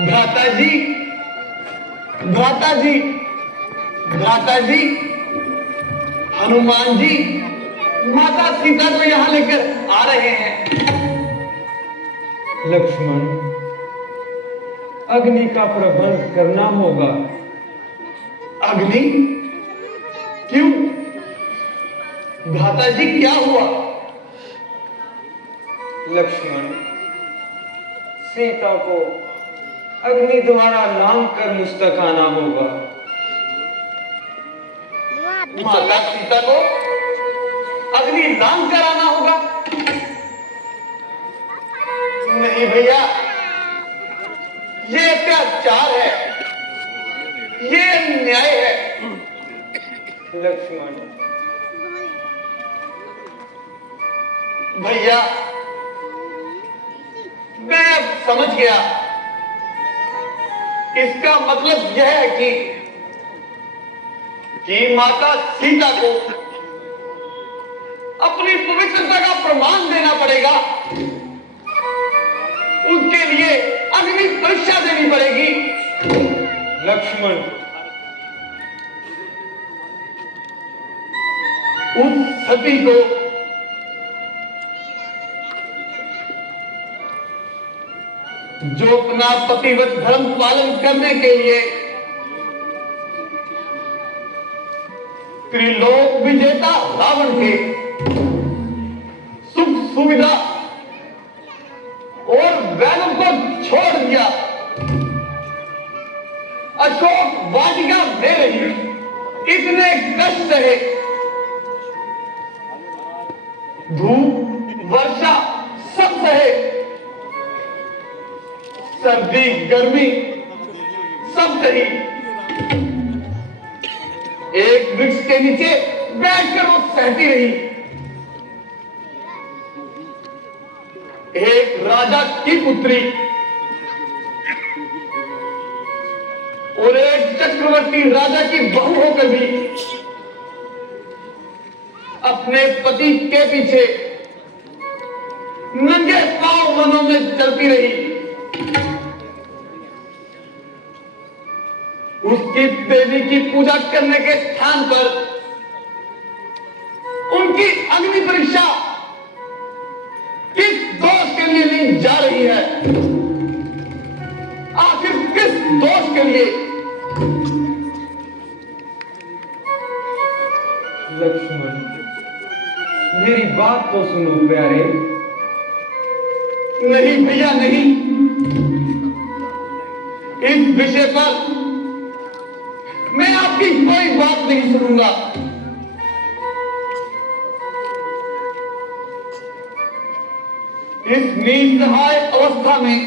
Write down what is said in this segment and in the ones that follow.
भ्राता जी, भ्राता जी, भ्राता जी, हनुमान जी माता सीता को यहाँ लेकर आ रहे हैं। लक्ष्मण, अग्नि का प्रबंध करना होगा। अग्नि? क्यों? भ्राता जी क्या हुआ? लक्ष्मण, सीता को अग्नि द्वारा लांग कर मुझ तक आना होगा। माता सीता को अग्नि लांग कर आना होगा? नहीं भैया, ये अत्याचार है, ये अन्याय है। लक्ष्मण, भैया मैं अब समझ गया। इसका मतलब यह है कि माता सीता को अपनी पवित्रता का प्रमाण देना पड़ेगा। उसके लिए अग्नि परीक्षा देनी पड़ेगी। लक्ष्मण, उस सती को जो अपना पतिव्रत धर्म पालन करने के लिए त्रिलोक विजेता रावण के सुख सुविधा और वैभव को छोड़ दिया, अशोक वाटिका में रही, इतने कष्ट सहे, धूप वर्षा सब सहे, सर्दी गर्मी सब सही, एक वृक्ष के नीचे बैठकर वो सहती रही। एक राजा की पुत्री और एक चक्रवर्ती राजा की बहू होकर भी अपने पति के पीछे नंगे पांव वनों में चलती रही। उसकी देवी की पूजा करने के स्थान पर उनकी अग्नि परीक्षा किस दोष के लिए नहीं जा रही है? आखिर किस दोष के लिए? लक्ष्मण, मेरी बात तो सुनो प्यारे। नहीं भैया नहीं, इस विषय पर मैं आपकी कोई बात नहीं सुनूंगा। इस निसहाय अवस्था में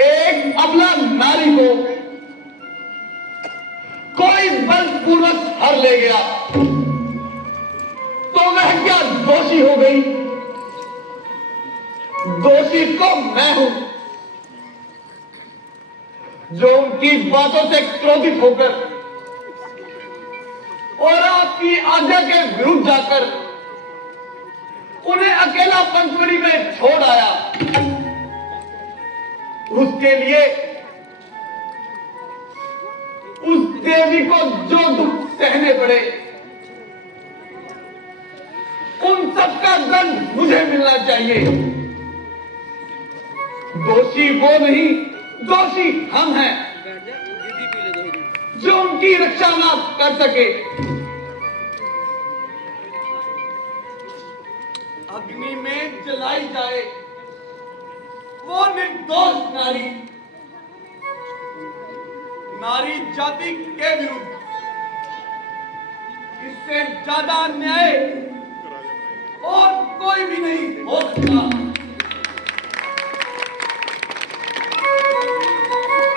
एक अबला नारी को कोई बलपूर्वक हर ले गया तो वह क्या दोषी हो गई? दोषी तो मैं हूं, जो उनकी बातों से क्रोधित होकर और आपकी आज्ञा के विरुद्ध जाकर उन्हें अकेला पंचवटी में छोड़ आया। उसके लिए उस देवी को जो दुख सहने पड़े, उन सबका दंड मुझे मिलना चाहिए। दोषी वो नहीं, दोषी हम हैं, जो उनकी रक्षा ना कर सके। अग्नि में जलाई जाए वो निर्दोष नारी, नारी जाति के विरुद्ध इससे ज्यादा अन्याय और कोई भी नहीं हो सकता।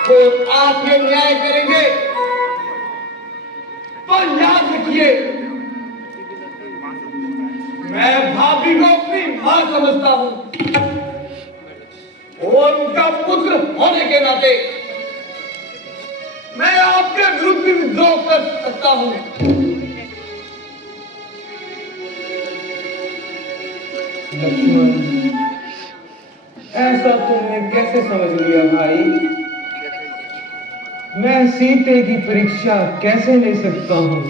और आप ये न्याय करेंगे तो याद रखिए, मैं भाभी को अपनी मां समझता हूं और उनका पुत्र होने के नाते मैं आपके विरुद्ध भी विद्रोह कर सकता हूं। लक्ष्मण, ऐसा तुमने कैसे समझ लिया भाई? मैं सीते की परीक्षा कैसे ले सकता हूं?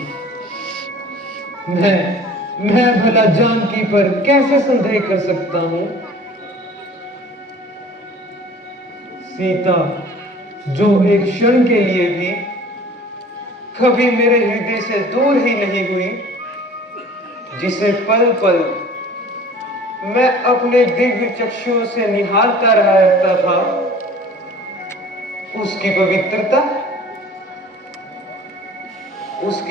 मैं भला जानकी पर कैसे संदेह कर सकता हूं? सीता जो एक क्षण के लिए भी कभी मेरे हृदय से दूर ही नहीं हुई, जिसे पल पल मैं अपने दिव्य चक्षुओं से निहारता रहता था, उसकी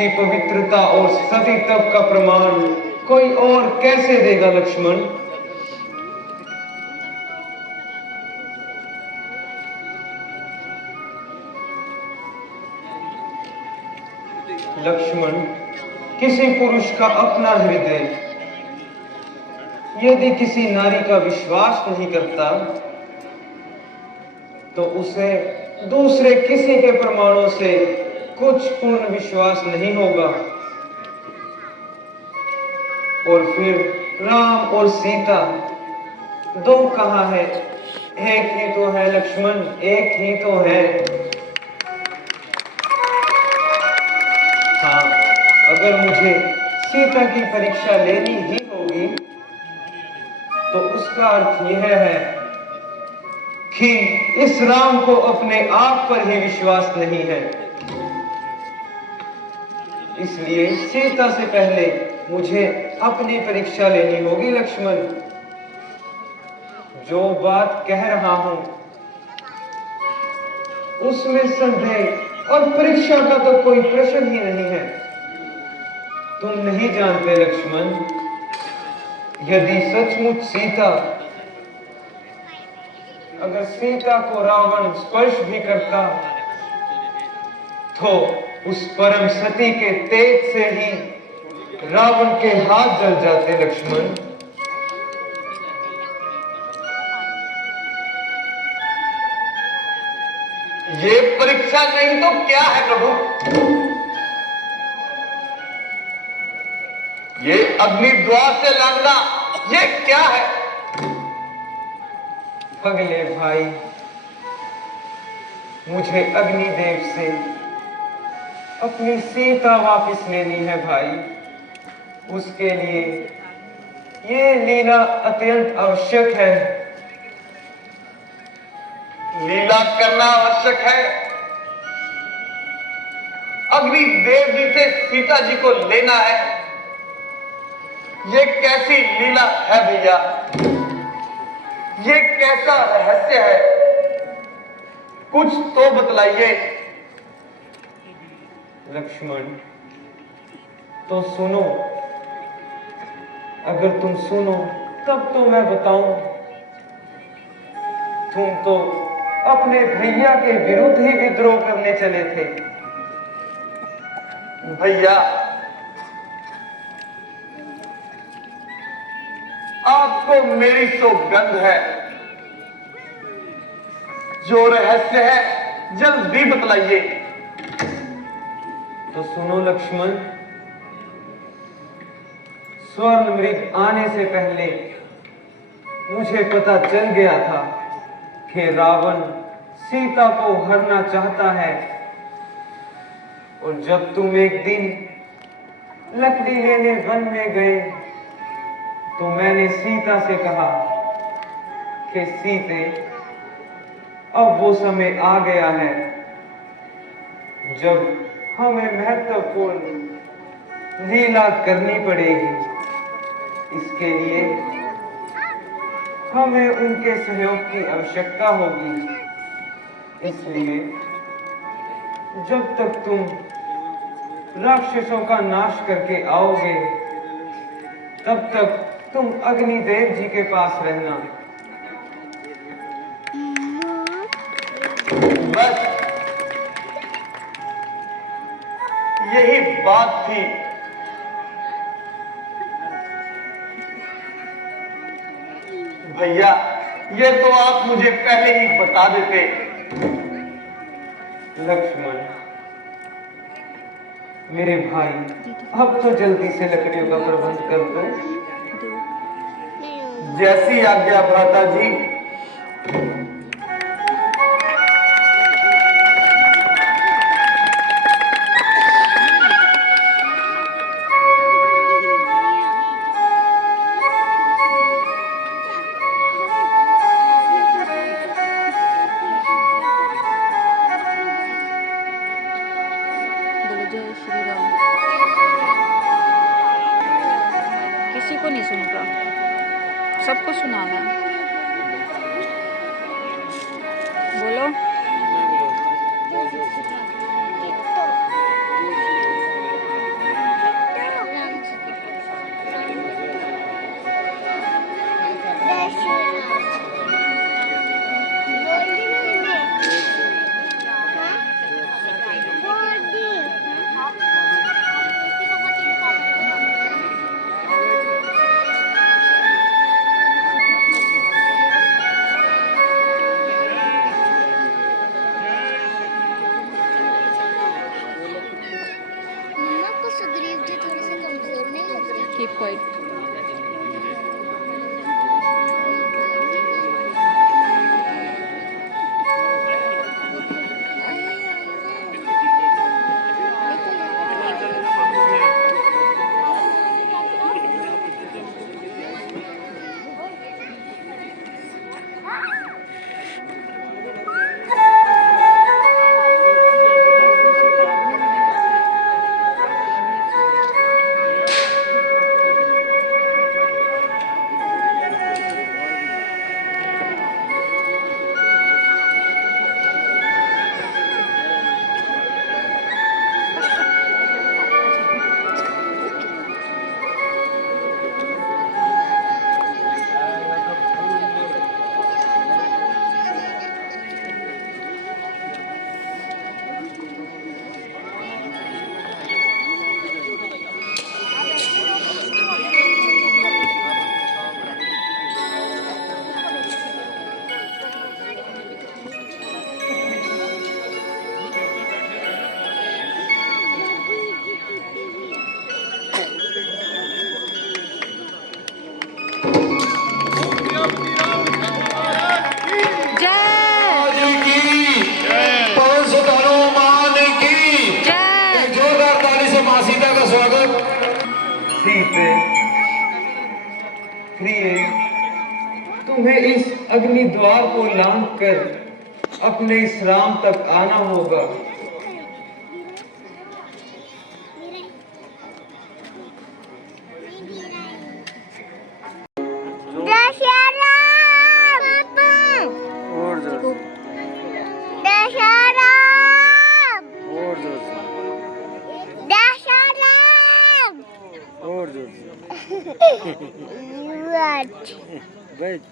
पवित्रता और सतीत्व का प्रमाण कोई और कैसे देगा लक्ष्मण? लक्ष्मण, किसी पुरुष का अपना हृदय यदि किसी नारी का विश्वास नहीं करता, तो उसे दूसरे किसी के प्रमाणों से कुछ पूर्ण विश्वास नहीं होगा। और फिर राम और सीता दो कहाँ है? एक ही तो है लक्ष्मण, एक ही तो है। हाँ, अगर मुझे सीता की परीक्षा लेनी ही होगी, तो उसका अर्थ यह है कि इस राम को अपने आप पर ही विश्वास नहीं है। इसलिए सीता से पहले मुझे अपनी परीक्षा लेनी होगी लक्ष्मण। जो बात कह रहा हूं उसमें संदेह और परीक्षा का तो कोई प्रश्न ही नहीं है। तुम नहीं जानते लक्ष्मण, यदि सचमुच अगर सीता को रावण स्पर्श भी करता, तो उस परम सती के तेज से ही रावण के हाथ जल जाते लक्ष्मण। ये परीक्षा नहीं तो क्या है प्रभु? ये अग्नि द्वार से लांघना, ये क्या है? पगले भाई, मुझे अग्निदेव से अपनी सीता वापस लेनी है भाई। उसके लिए ये लीला अत्यंत आवश्यक है। लीला करना आवश्यक है? अग्निदेव जी से सीता जी को लेना है? ये कैसी लीला है भैया? ये कैसा रहस्य है? कुछ तो बतलाइए। लक्ष्मण, तो सुनो। अगर तुम सुनो तब तो मैं बताऊं। तुम तो अपने भैया के विरुद्ध ही विद्रोह करने चले थे। भैया, आपको मेरी सौगंध है। जो रहस्य है जल्दी बतलाइए। तो सुनो लक्ष्मण, स्वर्ण मृग आने से पहले मुझे पता चल गया था कि रावण सीता को हरना चाहता है। और जब तुम एक दिन लकड़ी लेने वन में गए, तो मैंने सीता से कहा कि सीते, अब वो समय आ गया है जब हमें महत्वपूर्ण लीला करनी पड़ेगी। इसके लिए हमें उनके सहयोग की आवश्यकता होगी। इसलिए जब तक तुम राक्षसों का नाश करके आओगे, तब तक तुम अग्निदेव जी के पास रहना। बस यही बात थी। भैया, ये तो आप मुझे पहले ही बता देते। लक्ष्मण, मेरे भाई, अब तो जल्दी से लकड़ियों का प्रबंध कर दो। जैसी आज्ञा भ्राता जी। बोलो जय श्री राम। किसी को नहीं सुन रहा, सबको सुनाना है। बोलो सुग्रीव जी थोड़े से कमजोर नहीं लग रहे? Keep quiet. सीते, प्रिय, तुम्हें इस अग्नि द्वार को लांघ कर अपने इस राम तक आना होगा। What? Wait,